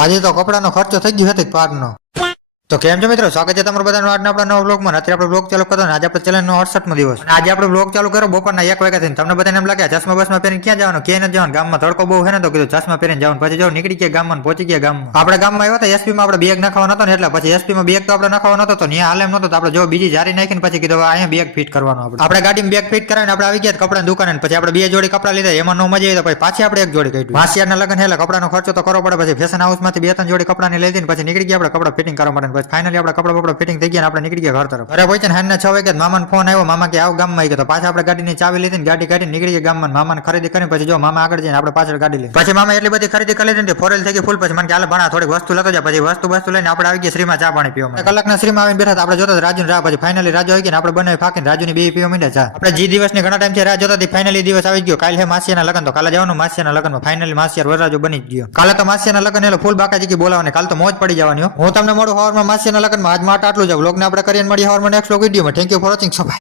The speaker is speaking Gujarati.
આજે તો કપડાનો ખર્ચો થઈ ગયો હતો પારનો. તો કેમ છો મિત્રો, સ્વાગત છે તમારું બધાનું આજના આપણા નવા બ્લોગમાં. અત્યારે આપણે બ્લોગ ચાલુ કરતો આજે આપણે ચેલેન્જનો 68મો દિવસ. આજે આપણે બ્લોગ ચાલુ કરો બપોરના 1 વાગ્યાથી. તમને બધાને એમ લાગે ચશ્મા બસમાં પહેરીને ક્યાં જવાનું, ક્યાં નથી જવાનું, ગામમાં તડકો બહુ છે ને, તો કીધું ચશ્મા પહેરીને જવાનું. પછી જો નીકળી ગયા ગામમાં, પહોંચી ગયા ગામમાં. આપણે ગામમાં આવ્યા હતા, એસપી માં આપણે બેગ નાખવાનો હતો ને, એટલે પછી એસપી માં બેગ તો આપણે નાખવાનો હતો, તો ત્યાં હાલ એમ નતો, તો આપણે જો બીજી જારી નાખીને પછી કીધું અહીંયા બેગ ફિટ કરવાનો. આપણે ગાડીમાં બેગ ફિટ કરાવીને આપણે આવી ગયા કપડાની દુકાને. પછી આપણે 2 જોડી કપડા લીધા, એમાં નો મજા આવી, તો પછી પાછી આપણે 1 જોડી કાઢી. માસિયાના લગ્ન એટલે કપડાનો ખર્ચો તો કરવો પડે. પછી ફેશન હાઉસ માંથી 2-3 જોડી કપડાની લઈ દઈને પછી નીકળી ગયા આપણે કપડા ફિટિંગ કરવા માટે. પછી ફાઇનલી આપણે કપડા ફિટિંગ થઈ ગયા, આપણે નીકળી ગયા ઘર તરફ. ઘરે પહોંચીને હાંજના 6 વાગ્યા મામાનો ફોન આવ્યો, મામા કે આવ ગામમાં આવી ગયો. તો પાછા આપણે ગાડીની ચાવી લીધી, ગાડી કાઢીને નીકળી ગયા ગામમાં. મામાને ખરીદી કરીને પછી જો મામા આગળ જઈને આપણે પાછળ ગાડી લઈ. પછી મામા એટલી બધી ખરીદી કરી લીધી, ફોરેલ થઈ ગઈ ફૂલ. પછી મને કે હાલ ભણા થોડીક વસ્તુ લેતો જાય. પછી વસ્તુ લઈને આપણે આવી ગયા શ્રીમાં ચા પાણી પીવા. કલાકના શ્રીમાં આવીને બેઠા આપણે જોતા રાજુ રાહ. પછી ફાઇનલી રાજુ આવી ગયા, આપણે બનાવી ફાકીને રાજુની 2 પીવા માંડ્યા ચા. આપણે જે દિવસની ઘણા ટાઈમ થી રાહ જોતા હતી, ફાઇનલી દિવસ આવી ગયો. કાલે માસિયાના લગન, તો કાલે જવાનું માસિયાના લગનમાં. ફાઇનલી માસિયાર વરરાજો બની ગયો. કાલે તો માસિયાના લગન એટલે ફૂલ બાકાજી બોલાવવાની. કાલે તો મોજ પડી જવાની. હું તમને મળું હવારમાં માસિયાના લગનમાં. આજ માટે આટલું જ. વ્લોગને આપણે કરીને મળીએ હવારમાં નેક્સ્ટ વિડીયોમાં. Thank you for watching.